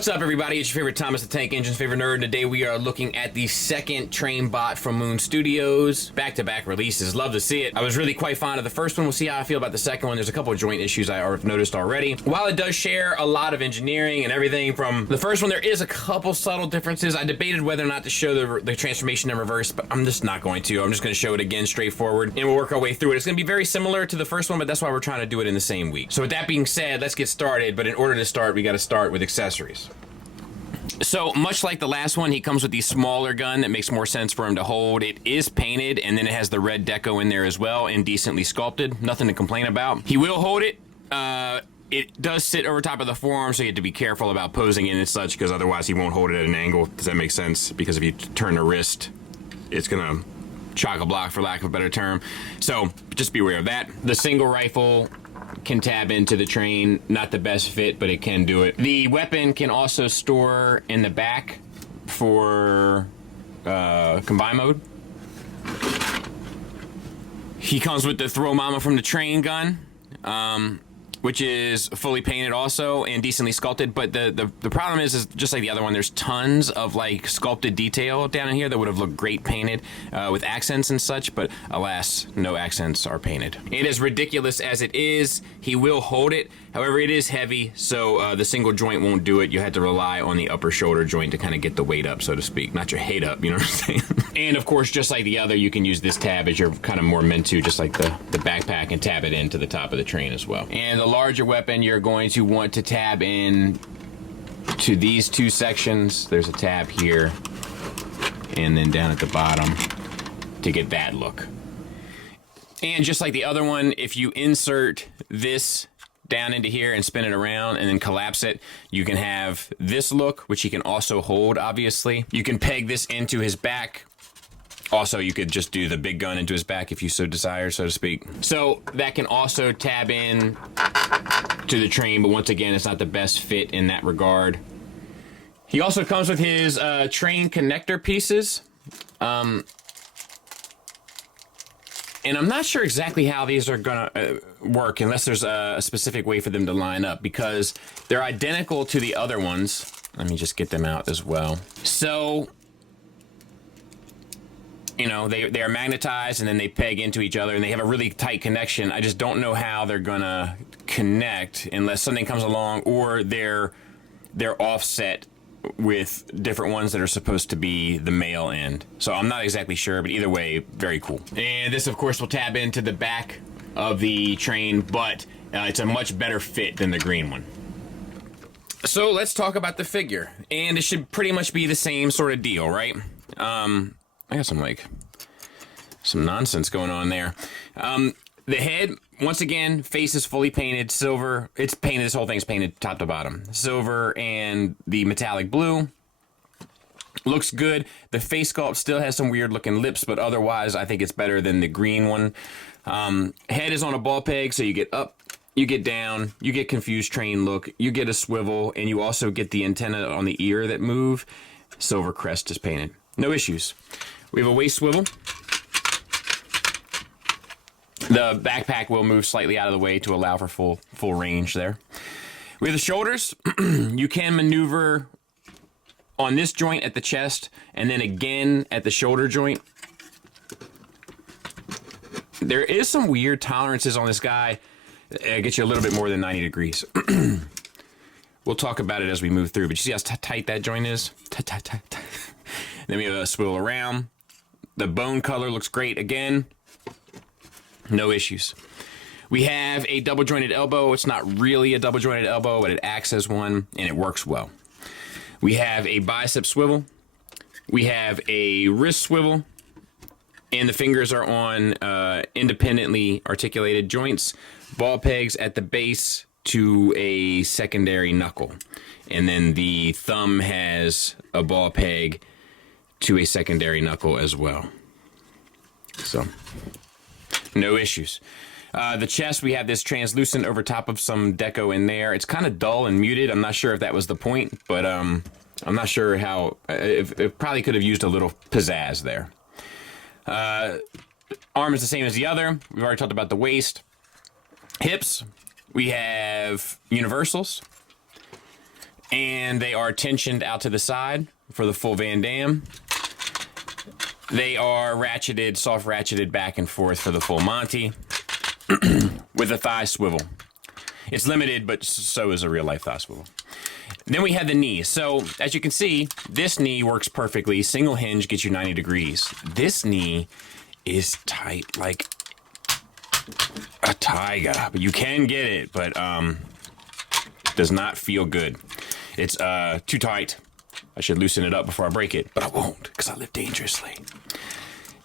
What's up, everybody? It's your favorite Thomas the Tank Engine's favorite nerd, and today we are looking at the second train bot from Moon Studios. Back-to-back releases. Love to see it. I was really quite fond of the first one. We'll see how I feel about the second one. There's a couple of joint issues I've noticed already. While it does share a lot of engineering and everything from the first one, there is a couple subtle differences. I debated whether or not to show the transformation in reverse, but I'm just not going to. I'm just going to show it again straightforward, and we'll work our way through it. It's going to be very similar to the first one, but that's why we're trying to do it in the same week. So with that being said, let's get started, but in order to start, we got to start with accessories. So, much like the last one, he comes with the smaller gun that makes more sense for him to hold. It is painted, and then it has the red deco in there as well, and decently sculpted. Nothing to complain about. He will hold it. It does sit over top of the forearm, so you have to be careful about posing it and such, because otherwise he won't hold it at an angle. Does that make sense? Because if you turn the wrist, it's gonna chock-a-block, for lack of a better term. So, just be aware of that. The single rifle can tab into the train. Not the best fit, but it can do it. The weapon can also store in the back for combine mode. He comes with the Throw Mama from the Train gun, which is fully painted also and decently sculpted, but the problem is just like the other one, there's tons of like sculpted detail down in here that would have looked great painted with accents and such, but alas, no accents are painted. It is ridiculous as it is. He will hold it. However, it is heavy, so the single joint won't do it. You had to rely on the upper shoulder joint to kind of get the weight up, so to speak. Not your height up, you know what I'm saying? And of course, just like the other, you can use this tab as you're kind of more meant to, just like the backpack, and tab it into the top of the train as well. And the larger weapon, you're going to want to tab in to these two sections. There's a tab here, and then down at the bottom to get that look. And just like the other one, if you insert this down into here and spin it around and then collapse it, you can have this look, which he can also hold, obviously. You can peg this into his back. Also, you could just do the big gun into his back if you so desire, so to speak. So that can also tab in to the train, but once again, it's not the best fit in that regard. He also comes with his train connector pieces. And I'm not sure exactly how these are gonna work unless there's a specific way for them to line up, because they're identical to the other ones. Let me just get them out as well. So, you know, they are magnetized and then they peg into each other and they have a really tight connection. I just don't know how they're gonna connect unless something comes along, or they're offset with different ones that are supposed to be the male end. So I'm not exactly sure, but either way, very cool. And this, of course, will tab into the back of the train, but it's a much better fit than the green one. So let's talk about the figure. And it should pretty much be the same sort of deal, right? I got some nonsense going on there. The head, once again, face is fully painted silver. It's painted, this whole thing's painted top to bottom. Silver and the metallic blue. Looks good. The face sculpt still has some weird looking lips, but otherwise I think it's better than the green one. Head is on a ball peg, so you get up, you get down, you get confused train look, you get a swivel, and you also get the antenna on the ear that move. Silver crest is painted. No issues. We have a waist swivel. The backpack will move slightly out of the way to allow for full range there. We have the shoulders. You can maneuver on this joint at the chest and then again at the shoulder joint. There is some weird tolerances on this guy. It gets you a little bit more than 90 degrees. We'll talk about it as we move through, but you see how tight that joint is? Tight. Then we have a swivel around. The bone color looks great again. No issues. We have a double jointed elbow. It's not really a double jointed elbow, but it acts as one, and it works well. We have a bicep swivel. We have a wrist swivel, and the fingers are on independently articulated joints. Ball pegs at the base to a secondary knuckle. And then the thumb has a ball peg to a secondary knuckle as well. So, no issues. The chest, we have this translucent over top of some deco in there. It's kind of dull and muted. I'm not sure if that was the point, but I'm not sure how. It probably could have used a little pizzazz there. Arm is the same as the other. We've already talked about the waist. Hips, we have universals. And they are tensioned out to the side for the full Van Dam. They are ratcheted, soft ratcheted back and forth for the full Monty with a thigh swivel. It's limited, but so is a real life thigh swivel. Then we have the knee. So as you can see, this knee works perfectly. Single hinge gets you 90 degrees. This knee is tight like a tiger, but you can get it, but does not feel good. It's too tight. I should loosen it up before I break it, but I won't because I live dangerously.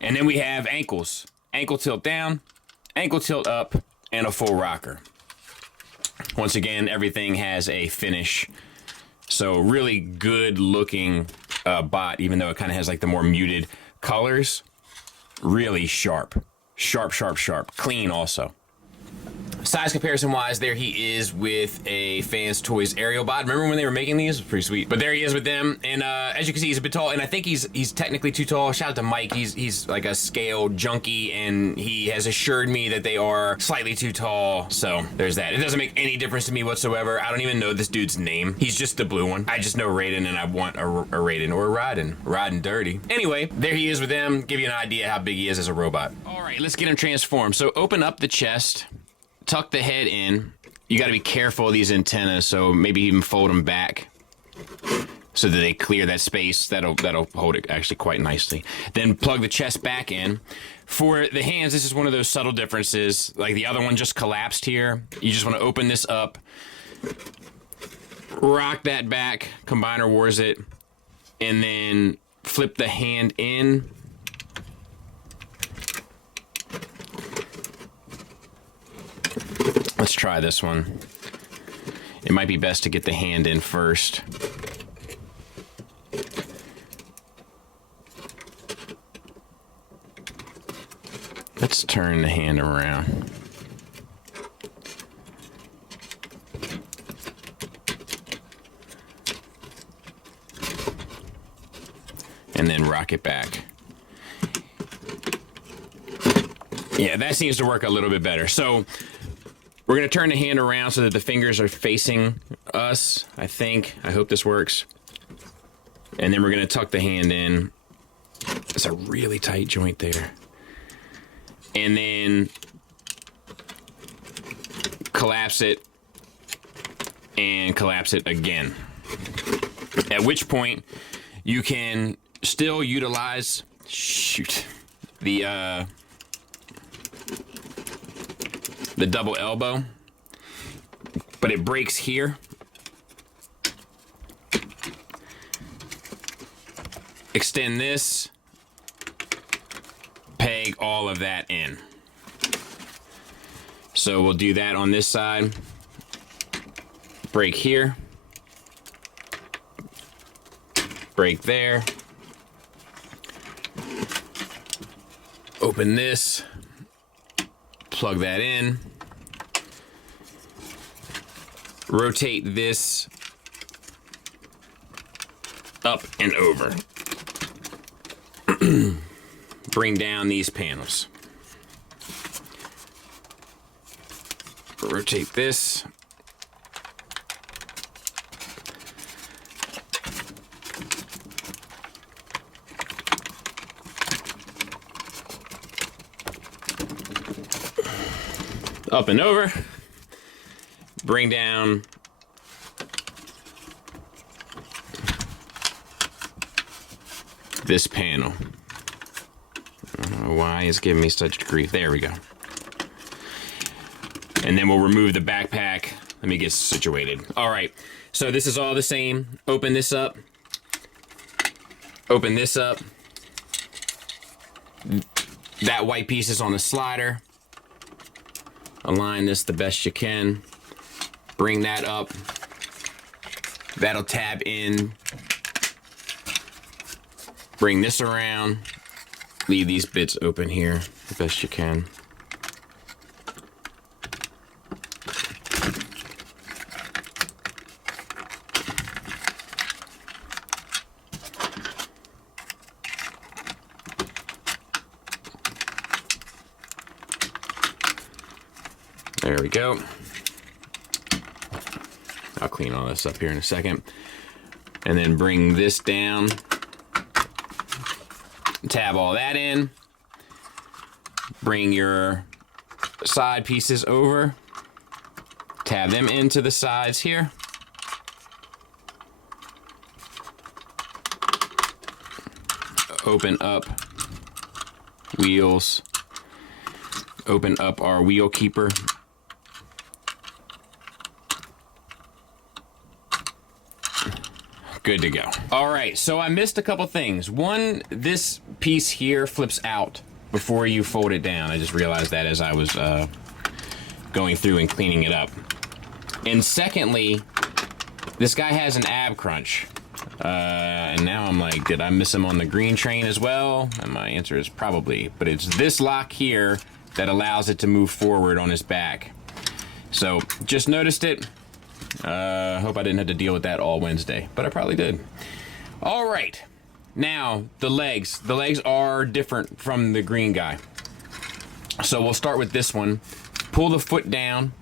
And then we have ankles. Ankle tilt down, ankle tilt up, and a full rocker. Once again, everything has a finish. So really good looking bot, even though it kind of has like the more muted colors. Really sharp. Sharp, sharp, sharp. Clean also. Size comparison wise, there he is with a Fans Toys aerial bot. Remember when they were making these? It was pretty sweet. But there he is with them. And as you can see, he's a bit tall. And I think he's technically too tall. Shout out to Mike. He's like a scale junkie. And he has assured me that they are slightly too tall. So there's that. It doesn't make any difference to me whatsoever. I don't even know this dude's name. He's just the blue one. I just know Raiden, and I want a Raiden or a Raiden. Riding dirty. Anyway, there he is with them. Give you an idea how big he is as a robot. All right, let's get him transformed. So open up the chest. Tuck the head in. You got to be careful of these antennas, so maybe even fold them back so that they clear that space. That'll hold it actually quite nicely. Then plug the chest back in. For the hands, this is one of those subtle differences. Like the other one just collapsed here. You just want to open this up, rock that back, Combiner Wars it, and then flip the hand in. Let's try this one. It might be best to get the hand in first. Let's turn the hand around. And then rock it back. Yeah, that seems to work a little bit better. So we're going to turn the hand around so that the fingers are facing us, I think. I hope this works. And then we're going to tuck the hand in. It's a really tight joint there. And then collapse it and collapse it again. At which point you can still utilize, the double elbow, but it breaks here. Extend this, peg all of that in. So we'll do that on this side. Break here, break there, open this, plug that in, rotate this up and over. Bring down these panels. Rotate this. Up and over. Bring down this panel. I don't know why it's giving me such grief. There we go. And then we'll remove the backpack. Let me get situated. All right, so this is all the same. Open this up. Open this up. That white piece is on the slider. Align this the best you can. Bring that up. That'll tab in. Bring this around. Leave these bits open here the best you can. There we go. I'll clean all this up here in a second. And then bring this down. Tab all that in. Bring your side pieces over. Tab them into the sides here. Open up wheels. Open up our wheel keeper. Good to go. All right, so I missed a couple things. One, this piece here flips out before you fold it down. I just realized that as I was going through and cleaning it up. And secondly, this guy has an ab crunch. And now I'm like, did I miss him on the green train as well? And my answer is probably. But it's this lock here that allows it to move forward on his back. So just noticed it. Hope I didn't have to deal with that all Wednesday, but I probably did. All right, now the legs. The legs are different from the green guy. So we'll start with this one. Pull the foot down,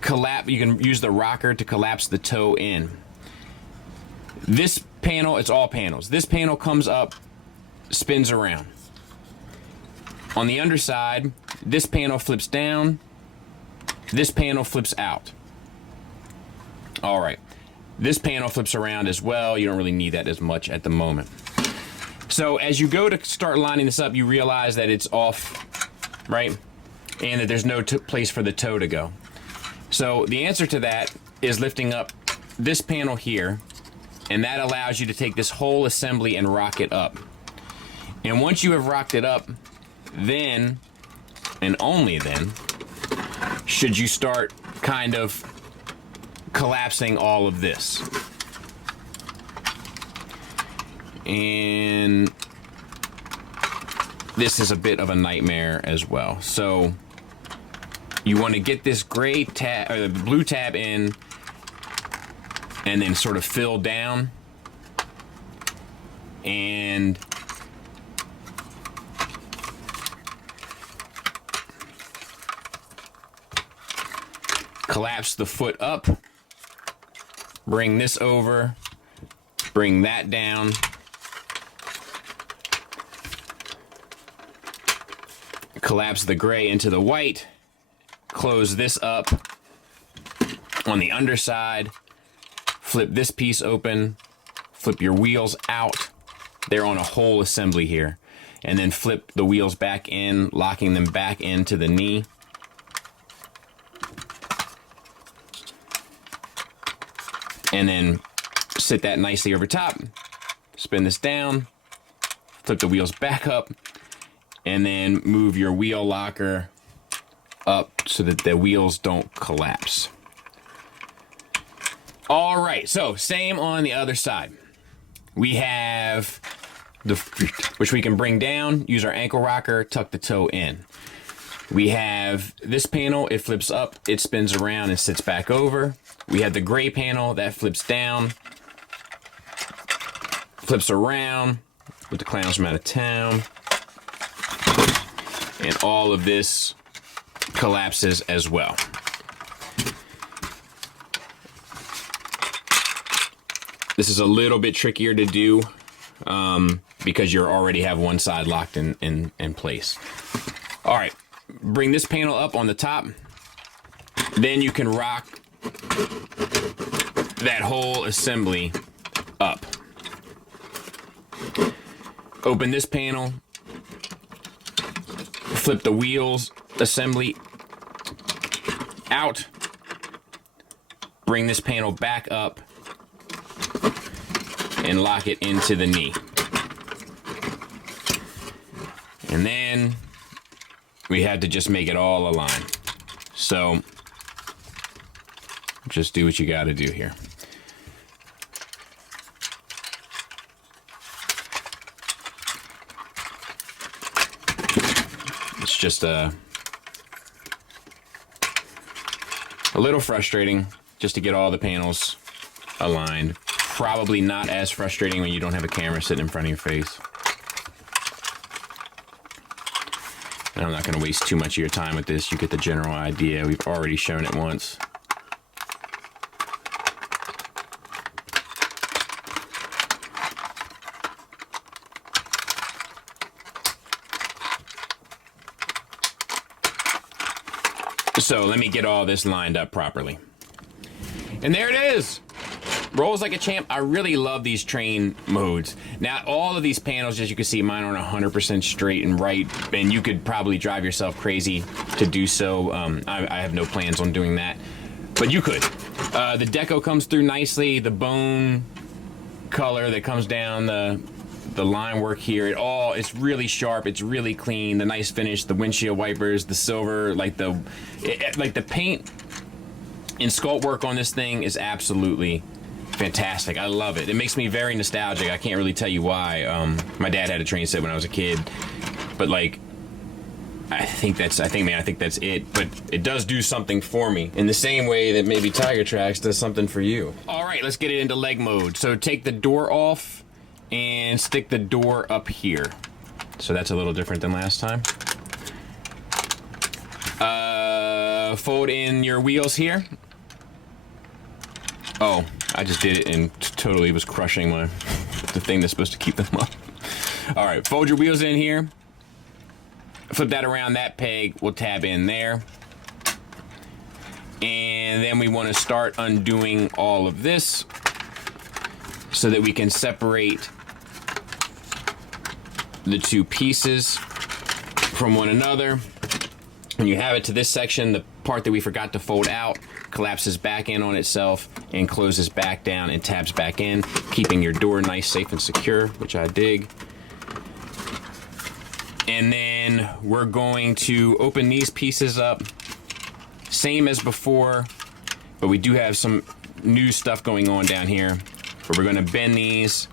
collapse. You can use the rocker to collapse the toe in. This panel, it's all panels. This panel comes up, spins around. On the underside, this panel flips down, this panel flips out. All right, this panel flips around as well. You don't really need that as much at the moment. So as you go to start lining this up, you realize that it's off, right? And that there's no place for the toe to go. So the answer to that is lifting up this panel here, and that allows you to take this whole assembly and rock it up. And once you have rocked it up, then, and only then, should you start kind of collapsing all of this. And this is a bit of a nightmare as well. So you want to get this gray tab or the blue tab in and then sort of fill down and collapse the foot up. Bring this over, bring that down, collapse the gray into the white, close this up on the underside, flip this piece open, flip your wheels out. They're on a whole assembly here. And then flip the wheels back in, locking them back into the knee. And then sit that nicely over top, spin this down, flip the wheels back up, and then move your wheel locker up so that the wheels don't collapse. All right, so same on the other side. We have which we can bring down, use our ankle rocker, tuck the toe in. We have this panel, it flips up, it spins around and sits back over. We have the gray panel that flips down, flips around with the clowns from out of town. And all of this collapses as well. This is a little bit trickier to do because you already have one side locked in place. All right, bring this panel up on the top. Then you can rock that whole assembly up. Open this panel, flip the wheels assembly out, bring this panel back up, and lock it into the knee. And then we had to just make it all align. So just do what you got to do here. It's just a little frustrating just to get all the panels aligned. Probably not as frustrating when you don't have a camera sitting in front of your face. And I'm not going to waste too much of your time with this. You get the general idea. We've already shown it once. So let me get all this lined up properly. And there it is. Rolls like a champ. I really love these train modes. Now, all of these panels, as you can see, mine aren't 100% straight and right, and you could probably drive yourself crazy to do so. I have no plans on doing that, but you could. The deco comes through nicely. The bone color that comes down the line work here, it's really sharp. It's really clean. The nice finish, the windshield wipers, the silver, like the paint and sculpt work on this thing is absolutely fantastic. I love it. It makes me very nostalgic. I can't really tell you why. My dad had a train set when I was a kid, but like, I think that's it. But it does do something for me in the same way that maybe Tiger Tracks does something for you. All right, let's get it into leg mode. So take the door off and stick the door up here. So that's a little different than last time. Fold in your wheels here. Oh, I just did it and totally was crushing the thing that's supposed to keep them up. All right, fold your wheels in here. Flip that around. That peg will tab in there. And then we want to start undoing all of this so that we can separate the two pieces from one another. When you have it to this section, the part that we forgot to fold out collapses back in on itself and closes back down and tabs back in, keeping your door nice, safe, and secure, which I dig. And then we're going to open these pieces up, same as before, but we do have some new stuff going on down here, where we're going to bend these,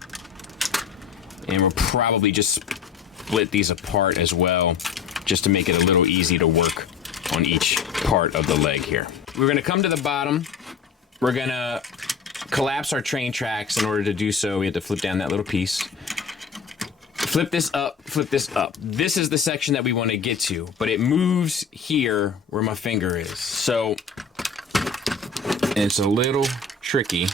and we'll probably just split these apart as well, just to make it a little easy to work on each part of the leg here. We're going to come to the bottom. We're going to collapse our train tracks. In order to do so, we have to flip down that little piece. Flip this up, flip this up. This is the section that we want to get to, but it moves here where my finger is. So, and it's a little tricky.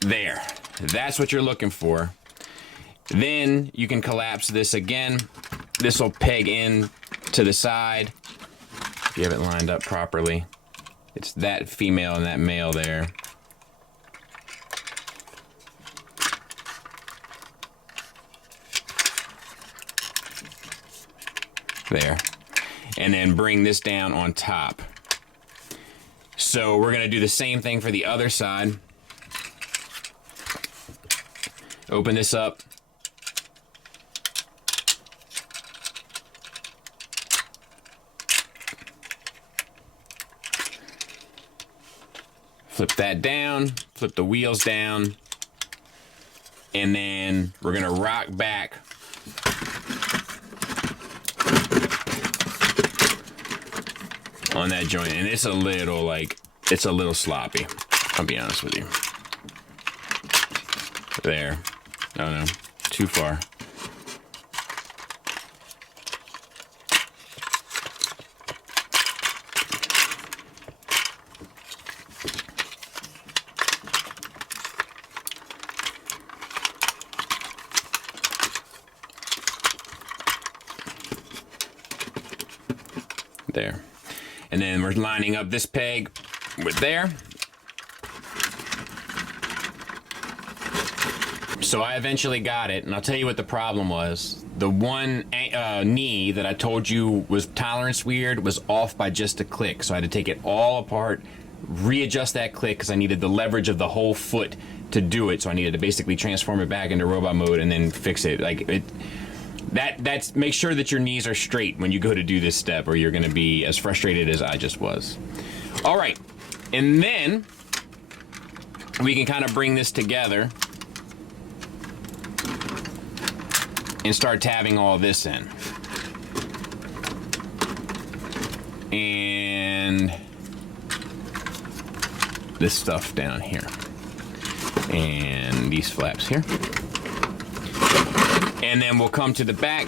There, that's what you're looking for. Then you can collapse this again. This will peg in to the side. If you have it lined up properly. It's that female and that male there. There. And then bring this down on top. So we're going to do the same thing for the other side. Open this up. Flip that down, flip the wheels down, and then we're gonna rock back on that joint. And it's a little sloppy, I'll be honest with you. There. Oh no, too far. There. And then we're lining up this peg with there. So I eventually got it, and I'll tell you what the problem was. The one knee that I told you was tolerance weird was off by just a click, so I had to take it all apart, readjust that click, because I needed the leverage of the whole foot to do it, so I needed to basically transform it back into robot mode and then fix it. That's make sure that your knees are straight when you go to do this step, or you're going to be as frustrated as I just was. All right, and then we can kind of bring this together and start tabbing all this in. And this stuff down here. And these flaps here. And then we'll come to the back.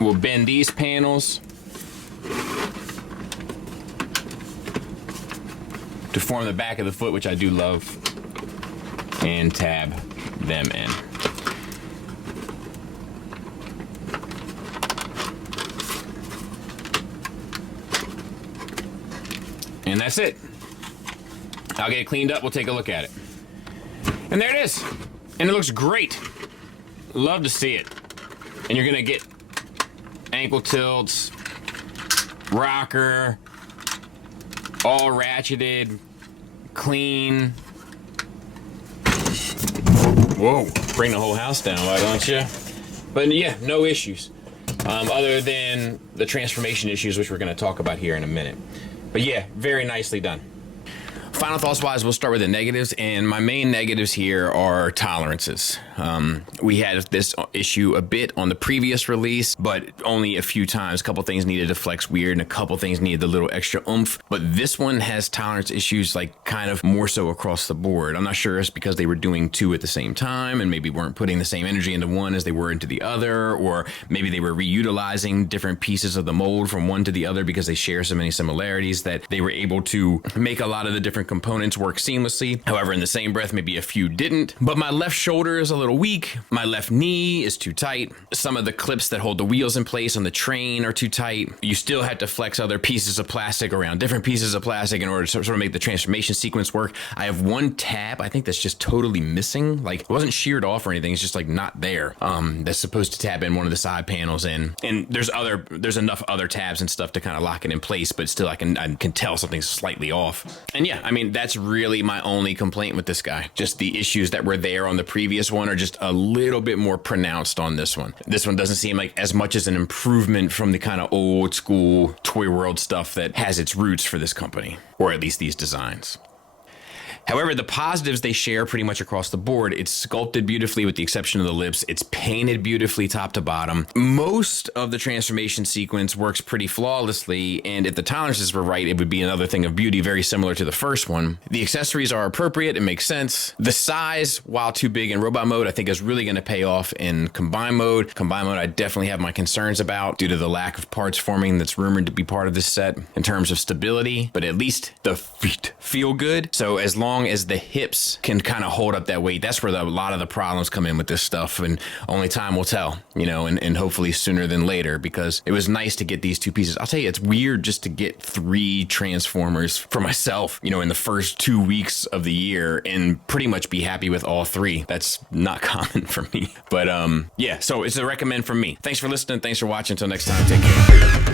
We'll bend these panels to form the back of the foot, which I do love, and tab them in. And that's it. I'll get it cleaned up. We'll take a look at it. And there it is. And it looks great. Love to see it. And you're gonna get ankle tilts, rocker, all ratcheted, clean. Whoa, bring the whole house down, why don't you? But yeah, no issues. Other than the transformation issues, which we're gonna talk about here in a minute. But yeah, very nicely done. Final thoughts wise, we'll start with the negatives, and my main negatives here are tolerances. We had this issue a bit on the previous release, but only a few times. A couple things needed to flex weird, and a couple things needed a little extra oomph. But this one has tolerance issues, like kind of more so across the board. I'm not sure it's because they were doing two at the same time, and maybe weren't putting the same energy into one as they were into the other, or maybe they were reutilizing different pieces of the mold from one to the other because they share so many similarities that they were able to make a lot of the different components work seamlessly. However, in the same breath, maybe a few didn't. But my left shoulder is a little weak. My left knee is too tight. Some of the clips that hold the wheels in place on the train are too tight. You still had to flex other pieces of plastic around different pieces of plastic in order to sort of make the transformation sequence work. I have one tab, I think that's just totally missing. Like, it wasn't sheared off or anything. It's just like not there. That's supposed to tab in one of the side panels in. And there's enough other tabs and stuff to kind of lock it in place, but still I can tell something's slightly off. And yeah, I mean, that's really my only complaint with this guy. Just the issues that were there on the previous one are just a little bit more pronounced on this one. This one doesn't seem like as much as an improvement from the kind of old school Toy World stuff that has its roots for this company, or at least these designs. However, the positives they share pretty much across the board. It's sculpted beautifully with the exception of the lips. It's painted beautifully top to bottom. Most of the transformation sequence works pretty flawlessly, and if the tolerances were right, it would be another thing of beauty, very similar to the first one. The accessories are appropriate. It makes sense. The size, while too big in robot mode, I think is really going to pay off in combine mode. Combine mode, I definitely have my concerns about due to the lack of parts forming that's rumored to be part of this set in terms of stability, but at least the feet feel good. So as long as the hips can kind of hold up that weight, that's where a lot of the problems come in with this stuff, and only time will tell, you know, and hopefully sooner than later, because it was nice to get these two pieces. I'll tell you, it's weird just to get 3 Transformers for myself, you know, in the first 2 weeks of the year and pretty much be happy with all 3. That's not common for me. But yeah, so it's a recommend from me. Thanks for listening. Thanks for watching. Until next time, take care.